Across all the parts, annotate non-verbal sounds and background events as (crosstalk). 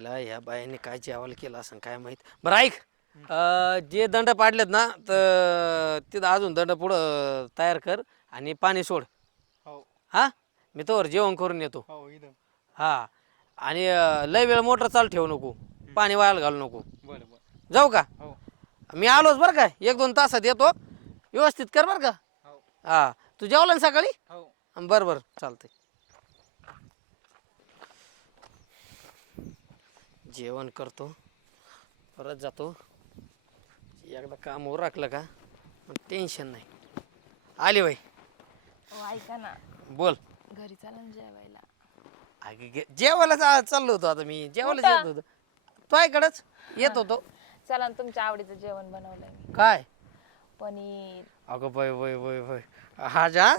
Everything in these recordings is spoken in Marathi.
आईला या बायाने काय जेवायला केलं असं काय माहीत. बरं ऐक अं, जे दंड पाडलेत ना तर तिथं अजून दंड पुढं तयार कर आणि पाणी सोड. हो. हा? मी तोवर जेवण करून येतो. हो इथं. हा. आणि अं, लय वेळ मोटर चालू ठेवू नको. पाणी वायाला घालू नको. बरं बरं. जाऊ का? हो. मी आलोच बरं का? एक दोन तासात येतो. व्यवस्थित कर बरं का? हो. हा. तू जेवला ना सकाळी? हो. बरं बरं. चालतंय. जेवण करतो. परत जातो. एकदा काम वर राखलं का? टेन्शन नाही. आली बाई. ऐका ना. बोल. घरी चला ना जेवायला. अगे गे- जेवायला चा- चाललो होतो आता मी. जेवायला कुठं? येत होतो. तो ऐकडेच येत होतो. चला ना तुमच्या आवडीचं जेवण बनवलंय मी. काय? पनीर. अगं बाय बाय बाय बाय आज हा?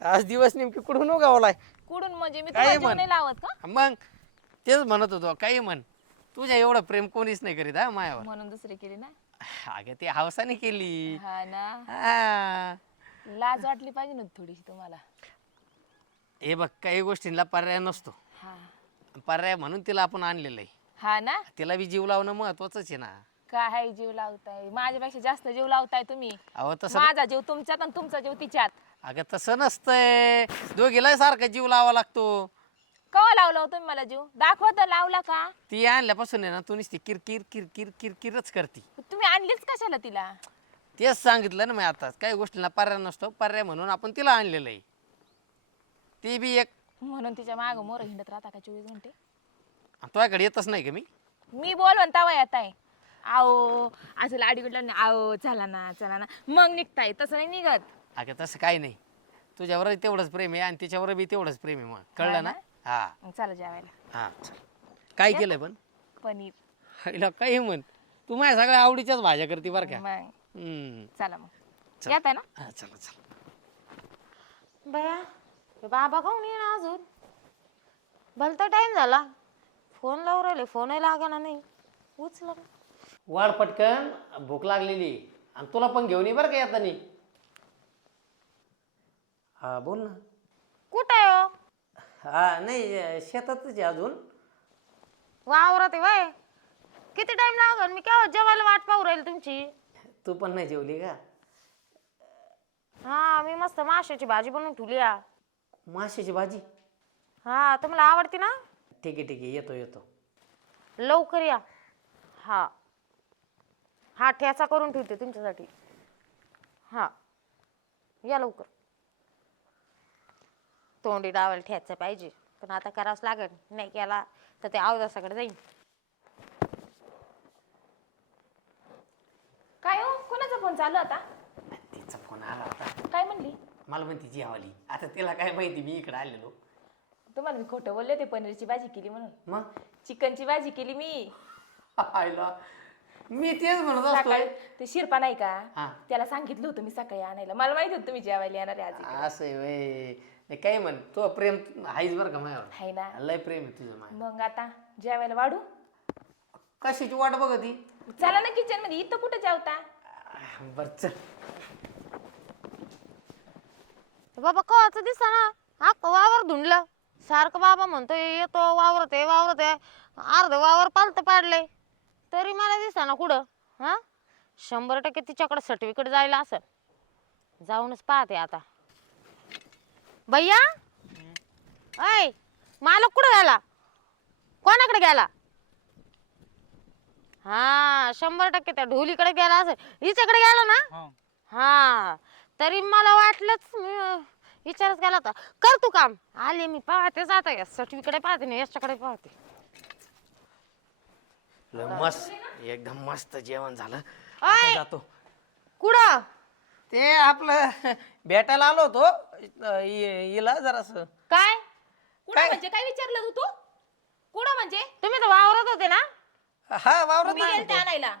आज दिवस नेमकी कुठून उगावलाय? कुठून म्हणजे? मी काय तुम्हाला म्हण? नाही लावत का? मग तेच म्हणत होतो काही म्हण. तुझ्या एवढं प्रेम कोणीच नाही करीत हा मायावर. म्हणून दुसरी केली ना? अगं ते हवसाने केली. हा ना. हा. लाज वाटली पाहिजे ना थोडीशी तुम्हाला. हे बघ काही गोष्टींना पर्याय नसतो. हा. पर्याय म्हणून तिला आपण आणलेलं आहे. हा ना? तिला बी जीव लावणं महत्वाचंच आहे ना. काय जीव लावताय? माझ्यापेक्षा जास्त जीव लावताय तुम्ही. अहो तसं माझा जीव तुमच्यात आणि तुमचा जीव तिच्यात. अगं तसं नसतंय. दोघीला सारखा जीव लावा लागतो. कवा लावला हो तुम्ही मला जीव? दाखवा तर लावला का? ती आणल्यापासून आहे ना तू नुसती किरकिर किरकिर किरकिरच करते. तुम्ही आणलीच कशाला तिला? तेच सांगितलं ना मी आता. काही गोष्टींना पर्याय नसतो. पर्याय म्हणून आपण तिला आणलेलं आहे. ती बी एक म्हणून तिच्या माग मोर हिंडत राहता का चोवीस घंटे? तुझ्याकडे येतच नाही का मी? मी बोलवन तवा येत आहे. आओ असं लाडी गुडला आओ चला ना चला ना. मग निघताय तसं नाही निघत. अगं तसं काही नाही. तुझ्यावर तेवढंच प्रेम आहे आणि तिच्यावर बी तेवढंच प्रेम आहे मग. कळलं ना? हा. मग चला जेवायला. हा चल. काय केलंय पण? पनीर. हिला काही म्हण. तू माझ्या सगळ्या आवडीच्याच भाज्या करते बरं का. मग. हम्म. चला मग. चल. येत आहे ना? हा चला चला. बया हे बाबा काऊन येईना अजून? भलता टाइम झाला. फोन लावून राहिले फोनही लागना नाही. उचला ना. वाढ पटकन भूक लागलेली. आणि तुला पण घेऊन ये बरं का येतानी. हा बोल ना. कुठं आहे हो? हा नाही शेतातच आहे अजून. वावरात आहे वय. किती टाइम लागल मी केव्हा जेवायला वाट पाहू राहील तुमची? तू पण नाही जेवली का? हा मी मस्त माशाची भाजी बनवून ठेवली हा माशाची भाजी? हा तुम्हाला आवडती ना? ठीक आहे ठीक आहे. येतो येतो. लवकर या. हा. हा ठ्याचा करून ठेवते तुमच्यासाठी. हा. या लवकर. तोंडी डावायला ठ्याचं पाहिजे. पण आता करावंच लागेल. नाही केला तर ते अवदासाकडे जाईन. काय हो? कोणाचा फोन चालू आता? तिचा फोन आला होता. काय म्हणली? मला म्हणते जेवाली आता तिला काय माहिती मी इकडे आलेलो. तुम्हाला मी खोटं बोलले ते पनीरची भाजी केली म्हणून. मग? चिकनची भाजी केली मी. आयला मी तेच म्हणत सकाळी असतो ते शिरपा नाही का? हा. त्याला सांगितलं होतं मी सकाळी आणायला. मला माहिती होतं तुम्ही जेवायला येणार आहे आज इकडे. असं आहे व्हय. नाही काय म्हण तो प्रेम आहेच बरं का माझ्यावर? हाय ना. लय प्रेम आहे तुझं माझ्या मग आता जेवायला वाढू? कशाची वाट बघ ती चला ना किचनमध्ये इथं कुठं जेवता? बर चल. बाबा कवाचं दिसा ना हा वावर धुंडलं. सारखं बाबा म्हणतो येतो वावरत आहे वावरत आहे. अर्ध वावर पालत पाडलंय. तरी मला दिसा ना कुठं हा? शंभर टक्के तिच्याकडे सर्टिफिकेट जायला असेल. जाऊनच पाहते आता. भैया? ऐ मालक कुठं गेला? कोणाकडे गेला? हा शंभर टक्के त्या ढोलीकडे गेला असेल. हिच्याकडे गेला ना? हो. हा तरी मला वाटलंच मी विचारच केला होता. कर तू काम. आले मी पाहते जाता. या सर्टिफिकेट पाहते ना याच्याकडे पाहते. लय मस्त एकदम मस्त जेवण झालं. ओय! आता जातो. कुठं? ते आपलं (laughs) भेटायला आलो होतो. अं, हिला जरास. काय? कुठं म्हणजे? काय विचारलं तू तू? कुठं म्हणजे? तुम्ही तर वावरत होते ना? हा वावरत गेलते आणायला.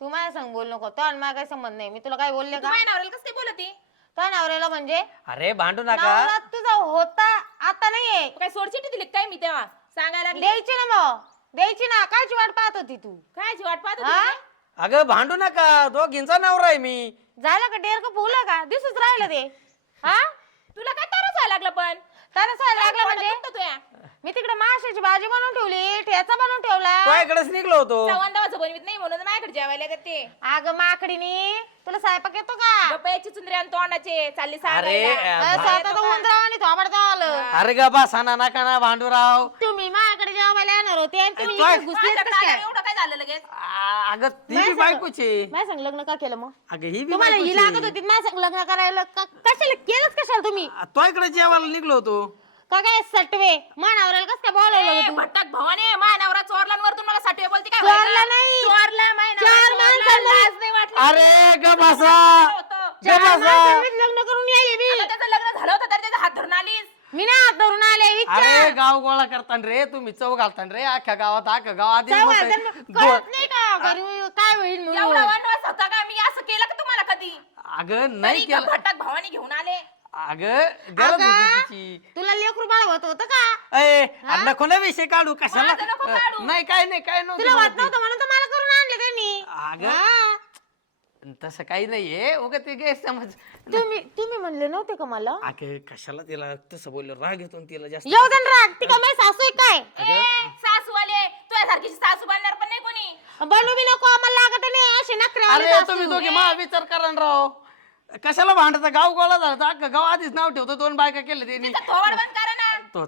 तू माझ्या संग बोल नको. तो आणि मला काही संबंध नाही. मी तुला काय बोलले का? नवऱ्याला कसं काय बोलते? तो नवऱ्याला म्हणजे? अरे भांडू नका. नवरा तुझा होता आता नाहीये. काय सोडचिठी दिली का काय मी तेव्हा? सांगायला लागली. द्यायची ना मग. द्यायची ना. कायची वाट पाहत होती तू? कायची वाट पाहत होती हा? म्हणजे? अगं भांडू नका. दोघींचा नवरा आहे मी. झालं का डेर का फुलं का? दिसूच राहिलं ते. हा? तुला काय तरच व्हायला लागलं पण? तर लागला म्हणजे? तुया? मी तिकडे माशाची भाजी बनवून ठेवली ठेचा बनवून ठेवला. तुझ्याकडेच निघलो होतो? बनवीत नाही म्हणून माझ्याकडे जेवायला येतात ते. अगं माकडीनी तुला स्वयंपाक येतो का? गप्पाची चुंदरी आणि तोंडाचे चालली अरे सांगायला अ, स्वतः तर आलं अरे गा बा साना नाका ना भांडूराव. तुम्ही माझ्याकडे जेवायला येणार होते आणि तुम्ही? इकडे कसं काय? एवढं काय झालं लगेच? आ, अगं ती नाही बी. बायकोची. माझ्या संग लग्न का केलं मग? अगं ही बी तुम्हाला ही लागत बायकोची होती माझ्या संग लग्न करायला. का- कशाला केलंच कशाला तुम्ही? तुझ्याकडे जेवायला निघलो होतो. का काय सटवे? मानावराला कस काय बोलावलं ए, होतं तू? भटक भवाने माझ्या नवरा चोरलांवर तुम्हाला साठी बोलते काय चोरला? नाही. चोरला माझ्या नवरा चार चोरला, माणसांना- लाज नाही वाटली. अरे ग बसा. होतं. ग चार बसा. माणसांनीच लग्न करून यायले मी. त्याचं लग्न झालं होतं तर त्याचा हात धरून आलीस. मी ना हात धरून आले विचार. अरे गाव गोळा करतान रे तुम्ही चव घालतान रे अख्ख्या गावात अख्ख्या गाव आधी कळत नाही का? घरी काय होईल एवढा म्हणून वनवास होता का? मी असं केलं का तुम्हाला कधी? अगं नाही तरी का केलं. भटक भवानी घेऊन आले? अगं गरज होती तिची. तुला लेकरू बाळ होत होतं का अय नको ना विषय काढू? कशाला? माझं नको काढू. नाही काय नाही काय तुला नव्हतं होत. म्हणत नव्हतं म्हणून तर मला करून आणले त्यांनी. अगं हा. तसं काही नाहीये. उगा ते गैरसमज. तुम्ही तुम्ही म्हणले नव्हते का मला? अगं कशाला तिला तसं बोललं? राग येतो ना तिला जास्त. येऊ दे ना राग. ती का माझी सासू आहे काय? सासू आले तुझ्यासारखी सासू बांधणार पण नाही कोणी. बनू बी नको आम्हाला लागत नाही. अशी नखरे अरे तुम्ही दोघे मा विचार करा ना राव. कशाला भांडता? गाव गोळा झाला तर अख्खं गाव आधीच नाव ठेवतो. दोन बायका केले त्यांनी. तिचं थोबाड बंद करा ना. तो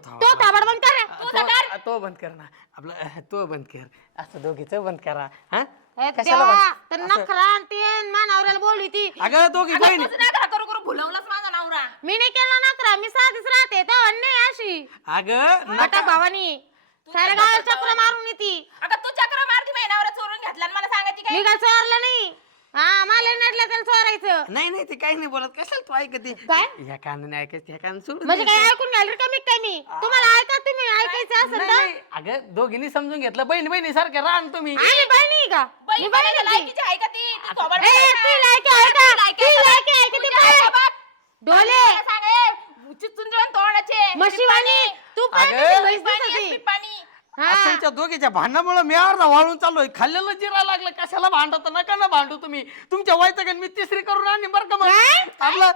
बंद कर. रे. तो तो बंद कर ना. आपलं तो बंद कर. असं दोघीच बंद करा. हा? ए, कशाला देवा, बंद- तर नखरा आणि ते मानावऱ्याला बोलली ती. अगं दोघी नाही करा करू करू भुलवलंच माझा नवरा. मी नाही केला नखरा मी साधीच राहते. तेव्हा नाही अशी. अगं नका भावानी साऱ्या गावाला चक्र मारून येते. अगं तू चक्र मारती चोरून घेतला आणि मला सांगायची काय? मी काय चोरलं नाही. हा मला नडलं त्याला चोरायचं नाही नाही ते काही नाही बोलत कशाला तू ऐकते काय? ह्या कानाने ऐकायचं ह्या कानाने सोडून म्हणजे द्यायचं. काय ऐकून घ्यायला का मी काय मी तुम्हाला ऐका तुम्ही ऐकायचं असेल नाही, तर नाही. अगं दोघींनी समजून घेतलं बहिणी बहिणी सारखे राहा ना तुम्ही आम्ही बहिणी का मी बहिणी का ती ए. लायकी आहे का? लायकी आहे का? बाई-. डोले म्हशीवाणी अगं. म्हैस दिसत होती. हा. दोघीच्या भांडणामुळे मी अर्धा वाळून चाललोय. खाल्लेलं जिरा लागलं. कशाला भांडत? नका ना भांडू तुम्ही. तुमच्या वैतकन मी तिसरी करून आणली बरं का मग? आपलं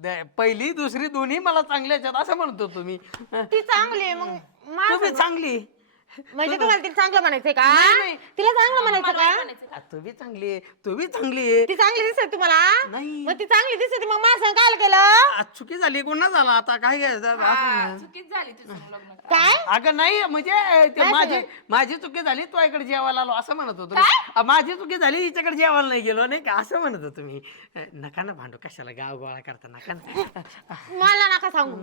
द- पहिली दुसरी दोन्ही मला चांगल्याच आहेत असं म्हणतो तुम्ही. ती चांगली आहे, मग तुम्ही चांगली म्हणजे तुम्हाला तिला चांगलं म्हणायचंय का? नाही. तिला चांगलं म्हणायचं का. आ, तू बी चांगली आहे तू बी चांगली आहे. ती चांगली दिसत तुम्हाला? नाही. मग ती चांगली दिसत मग माझं काय केलं आ, चुकी झाली गुन्हा झाला आता काय चुकीच झाली तुझं लग्न काय? अगं नाही म्हणजे ते माझी? माझी चुकी झाली तू इकडे जेवायला आलो असं म्हणत होतो मी. माझी चुकी झाली हिच्याकडे जेवायला नाही गेलो नाही का? असं म्हणत होतो मी अ, नका ना भांडू कशाला गाव गोळा करता नका ना. मला नका सांगू.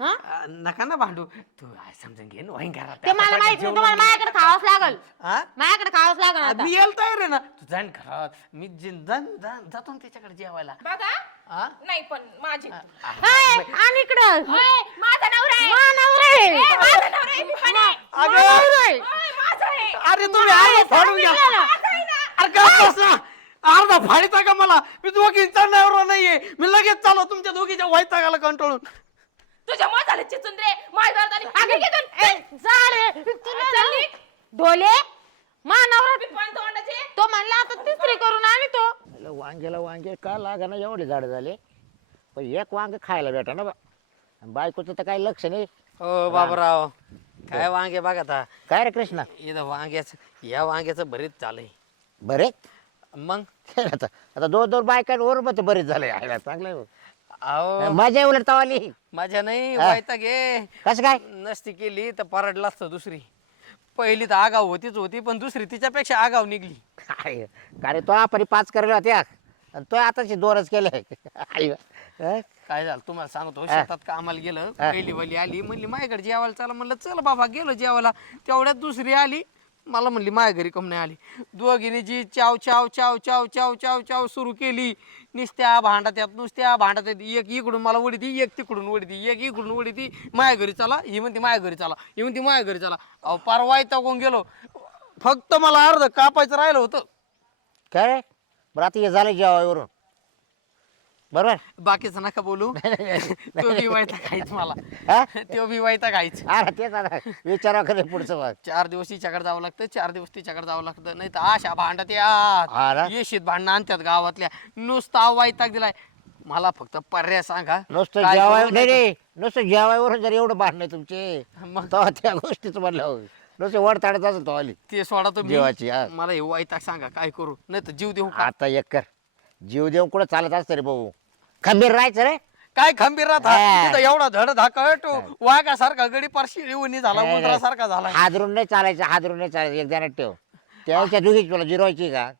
हा? अ, नका ना भांडू. तू आ, समजून घे ना वाईन घरात ते मला माहीत नाही तुम्हाला माझ्याकडे खावाच लागल हा? माझ्याकडे खावाच लागल आता मी यायला तयार आहे ना तू जाईन घरात मी जान जान- जातो ना त्याच्याकडे जेवायला बघा हा? नाही पण माझी हाय, आणि इकडं ओय, माझा नवरा आहे मा नवरा आहे. ए, माझा नवरा आहे, पिपाणी. अगं! मा नवरा आहे. ओय, माझा आहे. अरे तुम्ही अर्धा फाडून घ्या माझा आहे ना. अरे काय बसा? अर्धा फाडीचा का मला मी दोघींचा नवरा नाहीये मी लगेच चालू तुमच्या दोघीच्या वैतागाला कंटाळून तुझ्या मुळे झाले चिचुंद्रे माझ्या. अगं. ए, जा रे. चल निघ. ढोले. मा नवरा पिपाणी तोंडाचे. तो म्हणला आता तिसरी करून आणि तो. वांग्याला वांगे का ना एवढे झाड झाले. पण एक वांग खायला भेटा ना बा. आणि बायकोचं तर काही लक्ष नाही. हो बाबराव काय वांगे बघा आता. काय रे कृष्णा? इथं वांग्याचं या वांग्याचं बरीच चालय बरे मग? (laughs) आता आता दोन दोन बायकांवर बरेच झाले आहे चांगलं आहे. अहो. मजा उलट तवाली. माझ्या नाही हा. वायता घे. कसं काय? नसती केली तर परडला असतं दुसरी. पहिली तर आगाव होतीच होती पण दुसरी तिच्यापेक्षा आगाव निघली. काय अरे तो आपण पाच करेल होत्या. आणि तो आताशी दोनच केले. हं? काय झालं तुम्हाला सांगतो हा. शेतात कामाला गेलं. पहिली वाली आली म्हणली माझ्याकडे जेवायला चला. म्हणलं चल बाबा गेलो जेवायला. तेवढ्यात दुसरी आली. मला म्हणली माझ्या घरी कम नाही आली. दोघीने जी चाव चाव चाव चाव चाव चाव चाव सुरू केली नुसत्या भांडात्यात नुसत्या भांडात्यात एक इकडून मला उडीती एक तिकडून उडीती एक इकडून उडीती माझ्या घरी चला ही म्हणते माझ्या घरी चला ही म्हणते माझ्या घरी चला. अहो पार कोण गेलो फक्त मला अर्ध कापायचं राहिलं होतं. काय? बरं आता हे झालं जेवायवरून. बरोबर? बाकीचं नका बोलू. तो बी वायता खायच मला. हा? तो बी वायता खायच अरे तेच आता. विचारा खरे पुढचं बघ चार दिवस तिच्याकडे जावं लागतं चार दिवस तिच्याकडे जावं लागतं. नाही तर अशा भांडत हा ना? यात येशीत भांडणं आणतात गावातल्या. नुसता वायताक दिलाय. मला फक्त पर्याय सांगा. नुसतं काय जेवाय करू नाही नका. नाही नुसतं जेवायवरून जर एवढं भांडणे तुमचे मग? तेव्हा त्या गोष्टीच म्हणलं नुसतं वर ताडत असेल तो आली ते सोडा तुम्ही. जीवाची, हा. मला हे वाईट सांगा काय करू? नाही तर जीव देऊ का? आता एक कर. जीव देऊन कुठं चालत असतं रे भाऊ? खंबीर राहायचं रे. काय खंबीर राहता? हा. तिथं एवढा धड धाकट वाघासारखा गडी पारशी येऊन झाला नाही, उंदरासारखा झाला. हादरून नाही चालायचं हादरून नाही चालायचं एक जणात ठेव. त्याच्या दुगीच तुला जिरवायची का?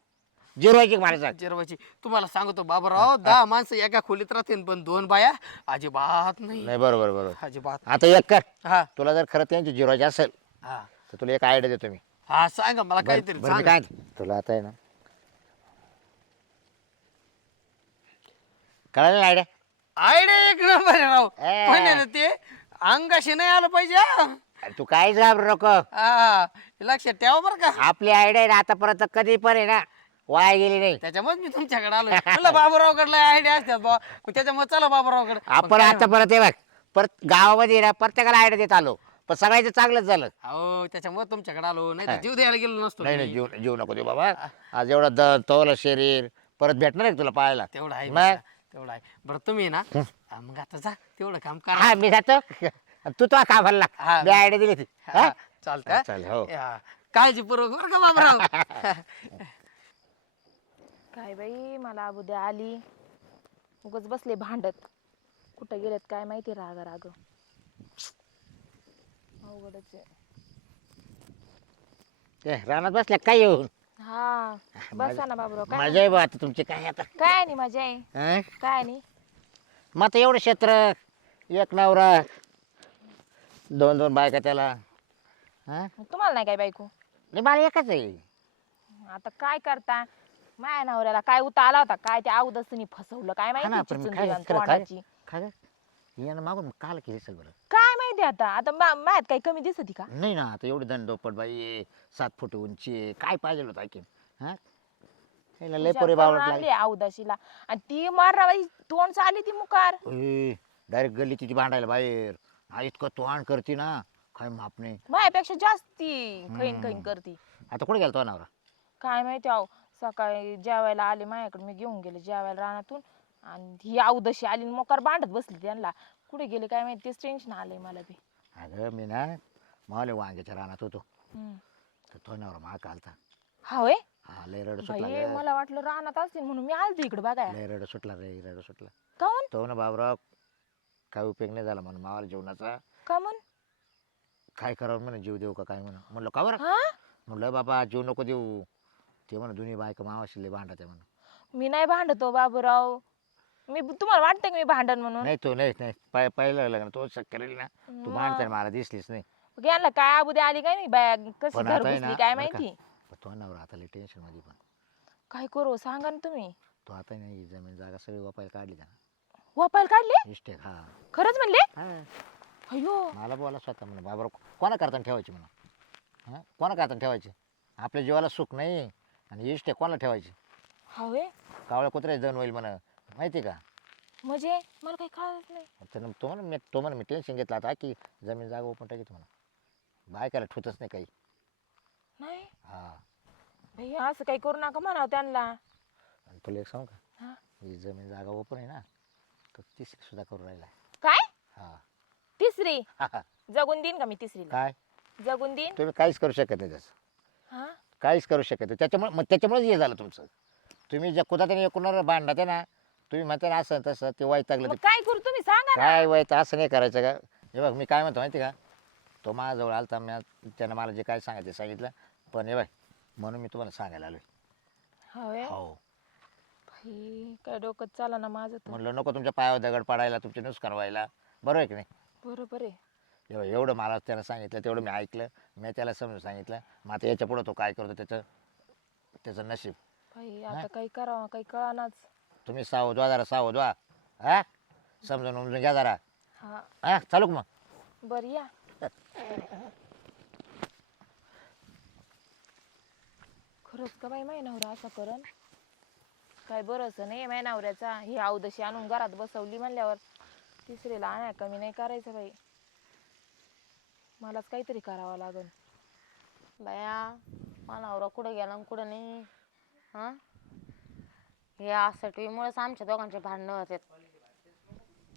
जिरवायची का मला सांग? जिरवाची तुम्हाला सांगतो बाबराव दहा माणसं एका खोलीत राहतील पण दोन बाया अजिबात नाही. नाही बरोबर बरोबर. अजिबात आता एक कर. हा. तुला जर खरं त्यांची जिरवायची असेल हा. तर तुला एक आयडिया देतो मी. हा सांगा मला काहीतरी बरं मी सांगा. काय तुला आता आहे ना कळालं आयडिया? आयडिया एक नंबर आहे राव. ए. पण आहे ना ते अंगाशी नाही आलं पाहिजे हा. अरे तू काहीच घाबरू नको. हा हे. लक्षात ठेवा बरं का. आपली आयडिया ना आतापर्यंत कधी पण आहे ना वाया गेली नाही. त्याच्यामुळे मी तुमच्याकडे आलो म्हणलं बाबूरावकडे आयडिया असतात बा त्याच्यामुळे चला बाबूरावकडे. आपण आता परत ये बघ. परत गावामध्ये ना प्रत्येकाला आयडिया देत आलो. पण सगळ्याचं चांगलंच झालं. हो त्याच्यामुळे तुमच्याकडे आलो. नाही तर जीव द्यायला गेलो नसतो नाही मी. जीव जीव नको देऊ बाबा. आज एवढं द तवलं शरीर. परत भेटणार आहे का तुला पाहायला? तेवढं आहे मग? तेवढं आहे बरं तुम्ही ना हा, मग आता जा तेवढं काम करा हा मी जातो तू तो का भरला हा. मी आयडिया दिली ती हा, हा? चालतंय हा? चालेल, हो. हा. काळजीपूर्वक बरं का बाबराव (laughs) काय बाई मला उद्या आली उगच बसले भांडत कुठं गेलेत काय माहिती राग राग अवघडच आहे. ए, रानात बसल्या काय येऊन हा. बसा ना बाबूराव काय मजा आहे बा आता तुमची काय आता? काय नाही मजा आहे. हं? काय नाही. मग आता एवढं क्षेत्र एक नवरा दोन दोन बायका त्याला हा? तुम्हाला नाही काय बायको? नाही मला एकच आहे. आता काय करता? माया नवऱ्याला काय उता आला होता? काय त्या अवदसनी फसवलं? काय हा ना, माहिती पण मी चिचून काय दिलं तोंडाची? यानं मागून काल केली बरं काय माहिती आता आता मा- मायात काही कमी दिसत का? नाही ना आता एवढी दंडोपट बाई आहे, सात फूट उंची आहे, काय पाहिजे होतं ऐकीन हा? याला लय पोरी बावळट आणली लागली. अवदाशीला आणि ती माररा बाई तोंड चालली ती मुकार डायरेक्ट गल्ली तिची भांडायला बाहेर. हा इतकं तोंड करते ना. काय माप नाही. मायापेक्षा जास्त खैन खैन करती. आता कुठे गेला तो नवरा? काय माहिती अहो सकाळी जेवायला आले माझ्याकडे मी घेऊन गेले जेवायला रानातून. आणि ही अवदशी आली आणि मोकार बांधत बसली त्यांना. कुठे गेले काय माहिती? तेच टेन्शन आलंय मला बी. अगं मी ना मावले वांग्याच्या रानात होतो. हम्म. तर तो नवरा महाग आलता. हा होय? हा लय रड सुटला बाई ग. मला वाटलं रानात असतील म्हणून मी आलते इकडे बघाय लय रड सुटला रे रड सुटला. काऊन? तो ना बाबराव काय उपयोग नाही झाला म्हणून मावाला जेवणाचा. का म्हण? काय करावं म्हणे जीव देऊ का काय म्हणून म्हणलं का बरं? हा? म्हणलं बाबा जीव नको देऊ. ते म्हणा दोन्ही बायका मावाशी लय भांडा ते म्हणून मी नाही भांडतो बाबूराव. मी तुम्हाला वाटतं की मी भांडण म्हणून? नाही तो नाही नाही. पाय पाहिलं लग्न तो करेल ना. तू मग. भांडताना मला दिसलीच नाही. यांना काय अबू आली काय नाही? बाया कशी पण घर आता आहे घुसली ना, काय बरं का? माहिती? पण तो नवरा आता लय टेन्शनमध्ये पण. काय करू सांगा ना तुम्ही. तो आता नाही जमीन जागा सगळी वापायला काढली त्यानं. वापायला काढले? इष्टेक हा. खरंच म्हणले? हा. अयो मला बोला स्वतः म्हणून बाबा कोणा करताना ठेवायची म्हणून? हां? कोणा करताना ठेवायची? आपल्या जीवाला सुख नाही आणि इष्ट कोणाला ठेवायची? हवे. कावळ्या कुत्र्याची जण होईल म्हणा. माहिती का? म्हणजे? मला काही कळत नाही. त्यानं तो म्हणून मी तो म्हणून मी टेन्शन घेतलं आता की जमीन जागा ओपन टाकीत म्हणा बायकाला ठुतच नाही काही. नाही? हा. भाई असं काही करू नका म्हणावं त्यांना. आणि तुला एक सांगू का? हा. ही जमीन जागा ओपन आहे ना तो तिसरी सुद्धा करू राहिला काय? हा. तिसरी? हा, हा. जगून देईन का मी तिसरीला? काय? जगून देईन? तुम्ही काहीच करू शकत नाही त्याचं. हा? काहीच करू शकत नाही. त्याच्यामुळे मग त्याच्यामुळेच हे झालं तुमचं. तुम्ही ज्या कुदात्याने एकूणावर भांडत आहे ना तुम्ही म्हणता ना असं तसं ते वैतागलं मग ते. काय करू तुम्ही? सांगा ना. काय वैत असं नाही करायचं का? हे बघ मी काय म्हणतो माहिती का? तो माझ्याजवळ आलता मी त्यानं मला जे काय सांगायचं ते सांगितलं. पण हे बघ म्हणून मी तुम्हाला सांगायला हवे हो. भाई काय डोकं चाला ना माझं तर. म्हणलं नको तुमच्या पायावर दगड पडायला तुमचे नुकसान व्हायला. बरोबर आहे की नाही? बरोबर आहे. बघ, एवढं मला त्यानं सांगितलं तेवढं मी ऐकलं मी त्याला समजून सांगितलं. मग आता याच्या पुढं तो काय करतो त्याचं त्याचं नशीब. भाई आता काही करावं काही कळानाच. तुम्ही सावध व्हा जरा सावध व्हा. हा? समजून उमजून घ्या जरा. हा. हा चालू का मग? बर या. खरंच का बाई माय नवरा असा करण? काय बरंच नाही माय नवऱ्याचा. ही अवदशी आणून घरात बसवली म्हणल्यावर तिसरीला आणा कमी नाही करायचं बाई. मलाच काहीतरी करावं लागल बाया मला नवरा कुठं गेला कुठं नाही? हा? या सटवीमुळेच आमच्या दोघांचे भांडणं होतात.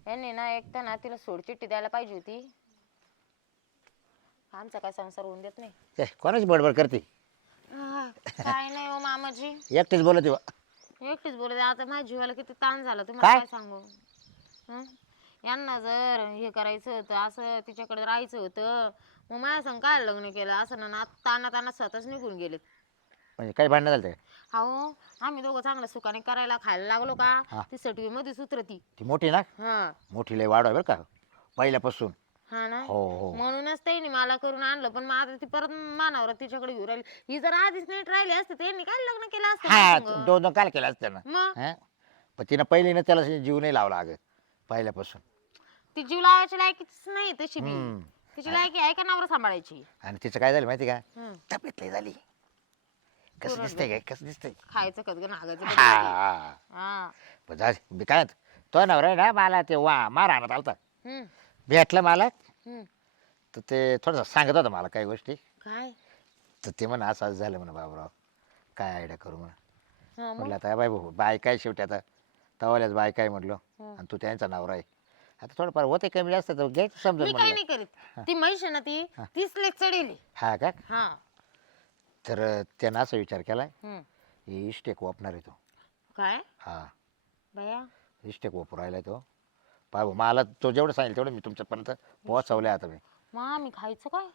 यांनी ना एक तर ना तिला सोडचिठ्ठी द्यायला पाहिजे होती. आमचा काय संसार होऊन देत नाही. कोणाची बडबड करते? काय नाही हो मामाजी. एकटीच बोलत बा. एकटीच बोलते आता माझ्या जीवाला किती ताण झाला तुम्हाला काय? काय सांगू? हं? यांना जर हे करायचं होतं असं तिच्याकडे राहायचं होतं मग माझ्या संग काय लग्न केलं? असं ना ना ताना ताना स्वतःच निघून गेलेत. म्हणजे काही भांडणं झालं हो आम्ही दोघं चांगलं सुखाने करायला खायला लागलो हा. का ती सटवी मध्ये उतरती. ती मोठी ना? हा. मोठी लय वाढ आहे बरं का पहिल्यापासून. हा ना? हो हो. म्हणूनच त्यांनी मला करून आणलं पण मग आता ती परत मानावर तिच्याकडे घेऊन राहिली. ही जर आधीच नीट राहिली असते त्यांनी काय लग्न केलं असतं हा माझ्या संग? दोन दोन काल केलं असतं ना मग? हा? पण तिनं पहिलीनं त्याला जीव नाही लावला अगं पहिल्यापासून. ती जीव लावायची लायकीच नाही तशी हम्म. तिची लायकी आहे का नवरा सांभाळायची? आणि तिचं काय झालं माहिती का? हम्म. तब्येत लय झाली. कसं दिसतंय काय? कसं दिसतंय? खायचं कधी नागायचं हा कधी कधी. हा. हा पण जा मी काय म्हणतो, तो नवरा आहे ना मला ते वा मार आणत आलता. हम्म, भेटलं मला. हम्म. तर ते थोडंसं सांगत होतं मला काही गोष्टी. काय? तर ते म्हणा असं असं झालं म्हणा बाबराव. काय आयडिया करू म्हणा. हा, मग? म्हटलं आता बाय भाऊ बाय काय शेवटी आता? तवाल्याच बाय काय म्हटलं हं. आणि तू त्यांचा नवरा आहे. आता थोडंफार होते कमी जास्त तर समजून मी काही म्हणलं. नाही करीत. ती म्हैस आहे ना ती तीच लेक चढेली. हा का? हा. तर त्यानं असा विचार केलाय हम्म. ही इष्टेक वापणार आहे तो. काय? हा. बया? इष्टेक वापरू राहिला तो. भाऊ मला तो जेवढं सांगेल तेवढं मी तुमच्यापर्यंत पोहोचवलंय आता मी. आम्ही खायचं काय?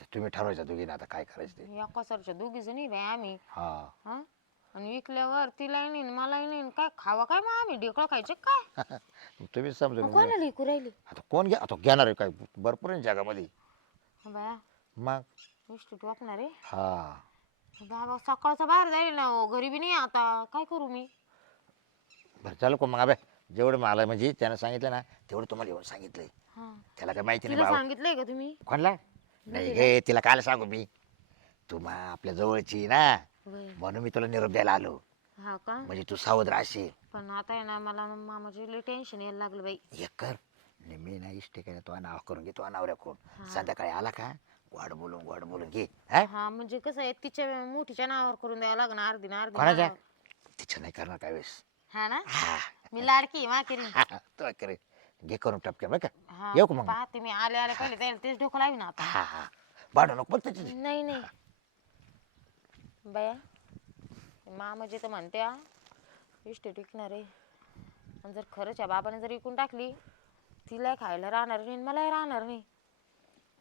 तर तुम्ही ठरवायचं दोघीनं आता काय करायचं ते. एका सरच्या दोघी जणी बाय आम्ही. हा. हा? आणि विकल्यावर तिलाही नाही मलाही नाही काय खावा काय मग आम्ही? ढेकळं खायचे काय? (laughs) तुम्ही समजून मग घ्या. कोणाला विकू राहिली? आता कोण घ्या? आता घेणार आहे काय? भरपूर आहे ना जगामध्ये. बया? मग? इष्टीट वापणार आहे? हा. बाबा सकाळचा बाहेर जाईल ना हो, घरी बी नाही आता. काय करू मी? बरं चालू का मग अबे जेवढं मला म्हणजे त्यानं सांगितलं ना तेवढं तुम्हाला येऊन सांगितलंय. हा. त्याला काय माहिती नाही तिला बाबा सांगितलंय का तुम्ही? कोणला? नाही गे तिला काल सांगू मी. तू मा आपल्या जवळची ना. वय. म्हणून मी तुला निरोप द्यायला आलो. हा का? म्हणजे तू सावध राहशील. पण आता आहे ना मला मामाची लई टेन्शन यायला लागलं बाई. एक कर. आणि मी ना इष्ट केलं तो नाव करून घे तो नावऱ्या कोण संध्याकाळी आला का गोड बोलून गोड बोलून घे हा? हा म्हणजे कसं आहे तिच्या मोठीच्या नावावर करून द्यावं लागणार अर्धी ना अर्धी कोणाच्या? नावावर. तिचं नाही करणार काय वेळेस. हा ना? हा. मी लाडकी माकेरी हा, तो करे घे करून टपक्या बरं का? हा येऊ का मग? पाहते मी आले आले पहिले त्याला तेच डोकं लावी ना आता. हा हा. भांडू नको बघ त्याची नाही नाही. बया मामाजी तर म्हणते इष्ट टिकणार आहे. आणि जर खरंच या बाबाने जर इकून टाकली तिला खायला राहणार नाही आणि मलाही राहणार नाही.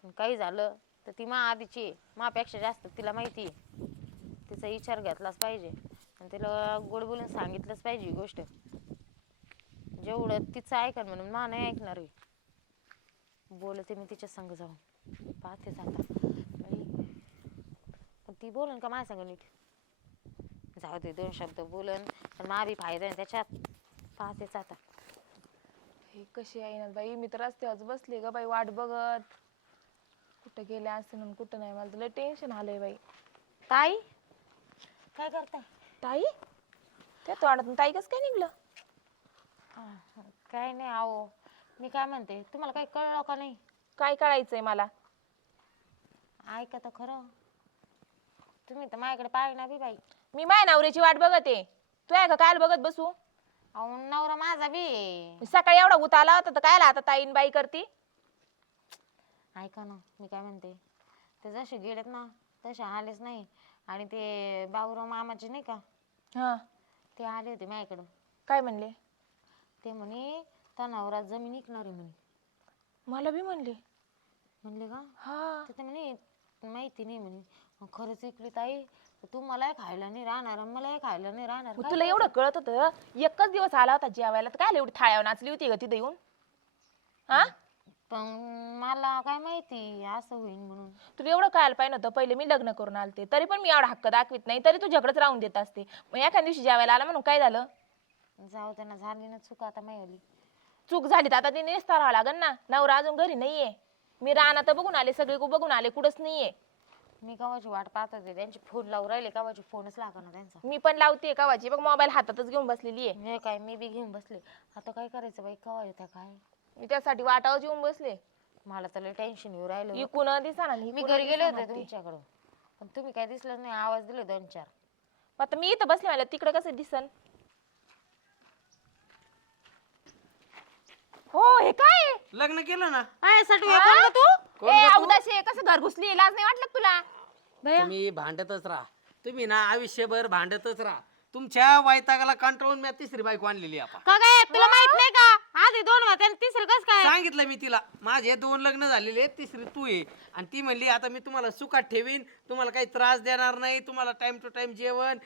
पण काही झालं तर ती मा आधीची आहे. मापेक्षा जास्त तिला माहिती आहे. तिचा विचार घेतलाच पाहिजे. आणि तिला गोड बोलून सांगितलंच पाहिजे ही गोष्ट. जेवढं तिचं ऐकन म्हणून मा नाही ऐकणार आहे. बोलते मी तिच्या संग जाऊन. पाहते जाता. बाई. पण ती बोलन का माझ्या संग नीट? जाऊ दे दोन शब्द बोलन. पण मा बी फायदा आहे त्याच्यात. पाहतेच आता हे कशी आहे ना बाई? मी तर रस्त्यावर बसले ग बाई वाट बघत. कुठं गेले असते ना कुठं नाही मला तुला टेन्शन आलंय बाई. ताई? काय करताय? ताई? त्या तोंडातून ताई कसं काय निघलं? काय नाही आहो. मी काय म्हणते तुम्हाला काही कळलं का नाही? काय कळायचंय मला? ऐका तर खरं. तुम्ही तर माझ्याकडे पाहिजे ना बी बाई. मी माय नवऱ्याची वाट बघत आहे. तू आहे का काय बघत बसू? अहो नवरा माझा बी आहे. सकाळी एवढा उत आला होता तर काय आता ताईन बाई करती? ऐका ना मी काय म्हणते? ते जसे गेलेत ना तसे आलेच नाही. आणि ते बाबूराव मामाचे नाही का? हा. ते आले होते माझ्याकडं काय म्हणले? ते म्हणे नवरा जमीन विकणार आहे म्हणे. मला बी म्हणले. म्हणले का? हा. तर ते म्हणे माहिती नाही म्हणे. मग खरंच विकली ताई तर तू मलाही खायला नाही राहणार आणि मलाही खायला नाही राहणार. मग काय तुला एवढं कळत होतं? एकच दिवस आला होता जेवायला तर काय एवढी थाळ्यावर नाचली होती ग तिथे येऊन? हा? पण मला काय माहिती असं होईल म्हणून. तुला एवढं कळायला पाहिजे नव्हतं. पहिले मी लग्न करून आलते. तरी पण मी एवढा हक्क दाखवित नाही. तरी तुझ्याकडेच राहून देत असते. मग एखाद्या दिवशी जेवायला आला म्हणून काय झालं? जाऊ त्यांना झाली ना चुका आता माहिती चूक झाली तर आता ती नेसता राहावं लागेल ना. नवरा अजून घरी नाहीये. मी रानात बघून आले सगळे बघून आले कुठंच नाहीये. मी कवाची वाट पाहत होते. त्यांची फोन लावून राहिले कवाची फोनच लागना त्यांचा. मी पण लावते कावाची. बघ मोबाईल हातातच घेऊन बसलेली आहे हे काय मी बी घेऊन बसले. आता काय करायचं बाई कवा येतं काय? मी त्यासाठी वाटावर येऊन बसले. मला तर टेन्शन येऊ राहिलं मी इकून दिसा ना मी घरी गेले होते तुमच्याकडं. पण तुम्ही काय दिसलं नाही आवाज दिले दोन चार. आता मी इथं बसले मला तिकडे कसं दिसन? हो हे काय? लग्न केलं ना? आहे तू? ए, कसं घर घुसली लाज नाही वाटलं तुला? भैया. तुम्ही भांडतच राहा. तुम्ही ना आयुष्यभर भांडतच राहा. तुमच्या वैतागाला कंट्रोल मी तिसरी बायको आणलेली आहे काय तुला माहीत नाही का? आधी दोन होते आणि तिसरं कस काय? सांगितलं मी तिला. माझे दोन लग्न झालेले आहेत, तिसरी तू आहे आणि ती म्हणली आता मी तुम्हाला सुखात ठेवीन. तुम्हाला काही त्रास देणार नाही. तुम्हाला टाइम टू टाइम जेवण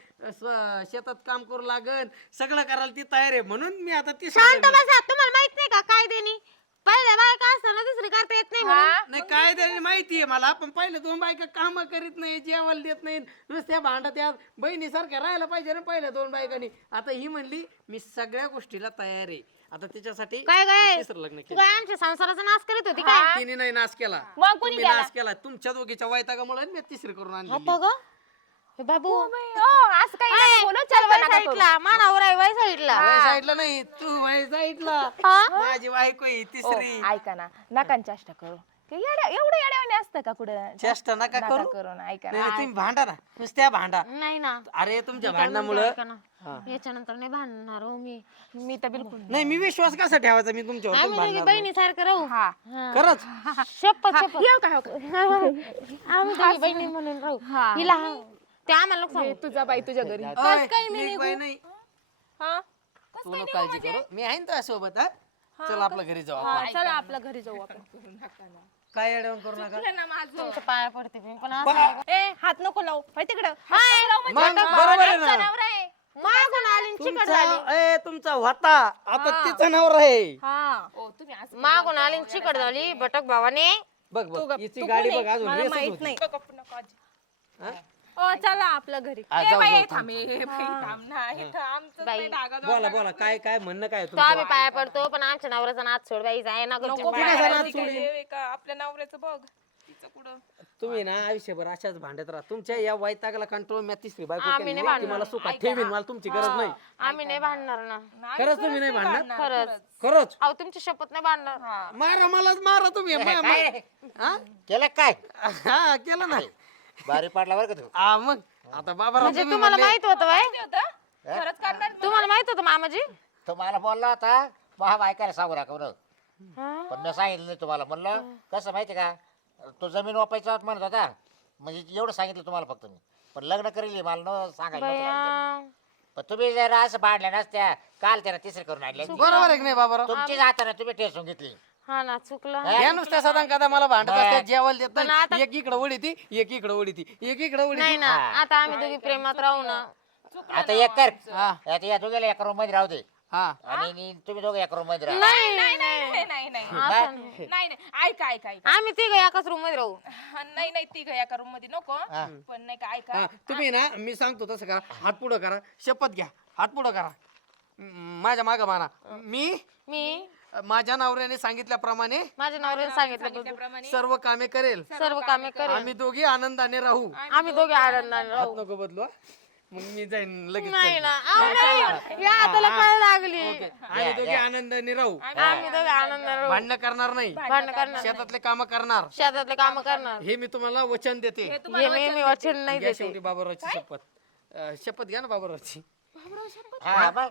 शेतात काम करू लागन. सगळं करायला ती तयार आहे. म्हणून मी आता ती शांत बसा. तुम्हाला माहीत नाही का काय देणी पहिले बायका असताना दुसरी करता येत नाही म्हणून. हा? नाही काय तरी माहिती आहे मला पण पहिले दोन बायका काम करीत नाही जेवायला देत नाही. नुसत्या भांडत यात बहिणीसारख्या राहायला पाहिजे ना पहिल्या दोन बायकांनी. आता ही म्हणली मी सगळ्या गोष्टीला तयार आहे. आता तिच्यासाठी काय काय? तिसरं लग्न तू केलं काय आमच्या संसाराचा नाश करीत होती काय? तिने नाही नाश केला. मग कोणी तुम्ही केला? नाश केला. तुमच्या दोघीच्या वैतागामुळे मी तिसरी करून आणली ग हे बाबू. ओ, असं काही नका बोलू, चल वय नका करू. साईडला मानावर आहे वय साईडला. वय साईडला नाही तू साईडला. हा? माझी बायको आहे ओ, तिसरी. ऐका ना. नका चेष्टा करू. येड्या- एवढं येड्यावाने असतं का कुठं? चेष्टा नका नका करू. करू ना ऐका नाही ना. नाही, तुम्ही भांडा ना. नुसत्या भांडा. नाही ना. अरे तुमच्या मी भांडणामुळं ऐका ना. याच्यानंतर नाही भांडणार हो मी. मी तर बिलकुल नाही मी विश्वास कसा ठेवायचा? मी तुमच्यावर तुम्ही आम्ही दोघी भांडणार नाही. बहिणी सारखं राहू? हा. हा. खरंच? शपथ शपथ. येऊ का, येऊ का? आम्ही दोघी बहिणी म्हणून राहू. हा. हिला हा- ते आम्हाला सांगू. तुझा बाई तुझ्या घरी. बाई, नाही. हा? तू नको काळजी करू. मी आहे ना तुझ्या सोबत हा चल आपल्या घरी जाऊ आपण. चला आपल्या घरी जाऊ आपण. काय अडवण करू नका. तुमच्या पाया पडते मी पण असं ए हात नको लावू. होय. तिकडं मग बरोबर आहे ना. मागून आली आणि चिकट झाली. तुमचा ए तुमचा होता आता तिचा नवरा आहे. हा. ओ तुम्ही असं मागून आली आणि चिकट झाली बटक भावाने. बघ बघ हिची गाडी बघ अजून रेसच होती. गप्प नको आजी. हा? ओ चला आपल्या घरी. ए जाऊ, बाई, जाऊ, ए, थांब ए, बाई, थांब ना इथं आमचं बाई. नाही धागा बोला बोला काय काय म्हणणं काय तो तुमचं? आम्ही पाया पडतो पण आमच्या नवऱ्याचा नाच सोड बाई जाय ना नको बाई, हे का आपल्या नवऱ्याचं बघ तिचं कुठं? तुम्ही ना आयुष्यभर अशाच भांडत राहा. तुमच्या या वैतागाला कंट्रोल मी तिसरी बायको आम्ही केली. नाही. ती मला सुखात ठेवीन मला तुमची गरज नाही. आम्ही नाही भांडणार ना. नाही, खरंच तुम्ही नाही भांडणार? खरंच. खरंच. अहो तुमची शपथ नाही भांडणार. हा. मारा मलाच मारा तुम्ही. मा- मा- काय? हा? केलं काय? हा केलं ना बारी पाडला बरं का तू? हा मग. आता बाबा म्हणजे तुम्हाला माहीत होतं बाय? खरंच करणार तुम्हाला माहीत होतं मामाजी? तो मला बोलला होता महा ऐकायला सांगू नका बरं हा? पण मी सांगितलं नाही तुम्हाला. म्हणलं कसं माहिती का? तो जमीन वापायचा म्हणत होता. म्हणजे एवढं सांगितलं तुम्हाला फक्त मी. पण लग्न करेल मला न सांगायला नव्हतं बया. सांगितलं. पण तुम्ही जर असं पाडल्या नसत्या काल त्यानं तिसरी करून आणली. बरोबर आहे की नाही बाबा तुमचीच हाताने तुम्ही ठेसून घेतली. हा ना चुकलं. या नुसत्या सदा कदा मला भांडत असतात जेवायला देत पण नाही. एक इकडे उडी ती एक इकडे उडी ती एक इकडे उडी नाही ना आता आम्ही दोघी प्रेमात राहू ना. आता एक कर. हा. आता या दोघेला एका रूममध्ये राहू दे. हा. आणि नी- तुम्ही दोघे एका रूममध्ये राहा. नाही नाही नाही नाही. नाही असं नाही. नाही. नाही ऐका ऐका ऐका. आम्ही तिघ एकाच रूममध्ये राहू. हा, नाही नाही. ती एका रूममध्ये नको. पण नाही का ऐका तुम्ही ना मी सांगतो तसं करा हात पुढं करा शपथ घ्या हात पुढं करा. म- माझ्या माग माना मी मी? माझ्या नवऱ्याने सांगितल्याप्रमाणे माझ्या नवऱ्याने सांगितलं बघ. त्याप्रमाणे सर्व कामे करेल. सर्व कामे करेल. आम्ही दोघी आनंदाने राहू. आम्ही दोघे आनंदाने राहू. हात नको बदलू हा. मग मी जाईन लगेच नाही ना. अहो, नाही. या हाताला कळ लागली. ओके. आम्ही दोघी आनंदाने राहू. आम्ही दोघे आनंदाने राहू. भांडणं करणार नाही. भांडण करणार शेतातले काम करणार. शेतातले काम करणार. हे मी तुम्हाला वचन देते. हे मी वचन नाही घ्या देते. शेवटी बाबूरावची शपथ. अं, शपथ घ्या ना बाबूरावची. हा. मग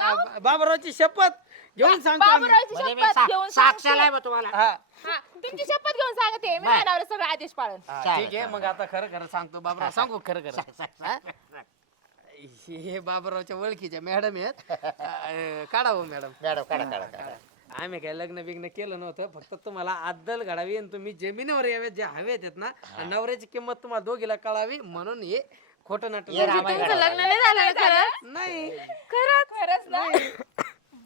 अं, बाबूरावची शपथ घेऊन सांगतो आम्ही. बाबूरावची म्हणजे मी शपथ सा- घेऊन साक्षाला आहे बा तुम्हाला. हा. हा, तुमची शपथ घेऊन सांगते. मी सगळं आदेश पाळन. हा, चालेल, ठीक आहे मग आता खरं खरं सांगतो बाबूराव. सांगू खरं खरं. हा? हे बाबूरावच्या ओळखीच्या मॅडम आहेत. (laughs) अं, काढा हो मॅडम. मॅडम काढा काढा काढा. आम्ही काय लग्न बिग्न केलं नव्हतं फक्त तुम्हाला आदल घडावी आणि तुम्ही जमिनीवर यावे जे हवेत आहेत ना आणि नवऱ्याची किंमत तुम्हाला दोघीला कळावी म्हणून हे खोटं नाटक ये रामायण तुमचं लग्न नाही झालं ना नाही. खरंच? ना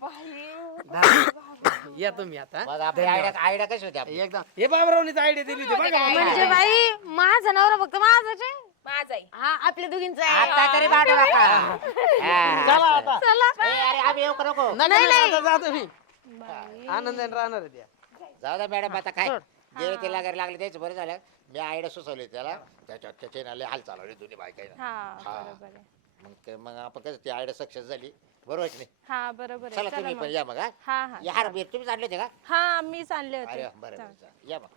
बाई या तुम्ही आता. मग आपली आयडिया आयडिया कशी होती आपली? एकदा हे बाबूरावनीच आयडिया दिली होती बघा. म्हणजे बाई माझा नवरा फक्त माझाच आहे. माझा आहे हा आपल्या दोघींचा आहे. आता तरी पाठवा का हा. (laughs) चला आता. चला. ए, अरे आम्ही येऊ का नको? नाही नाही. आता जातो मी आनंदाने राहणार आहे त्या. जाऊ द्या मॅडम आता काय? जे ते लागायला लागले त्याच बरं झालं. मी आयडिया सुचवली त्याला. त्याच्यात त्याचे नाले हाल चालवले दोन्ही हा हा. बरोबर आहे. मग ते मग आपण कसं ती आयडिया सक्सेस झाली. बरोबर की नाही? हा बरोबर आहे. चला चला तुम्ही मग. पण या मग हा. हा हा. या हार तुम्हीच आणले होते का? हा मीच आणले अरे होते वा, बरं बरं चला. या मग.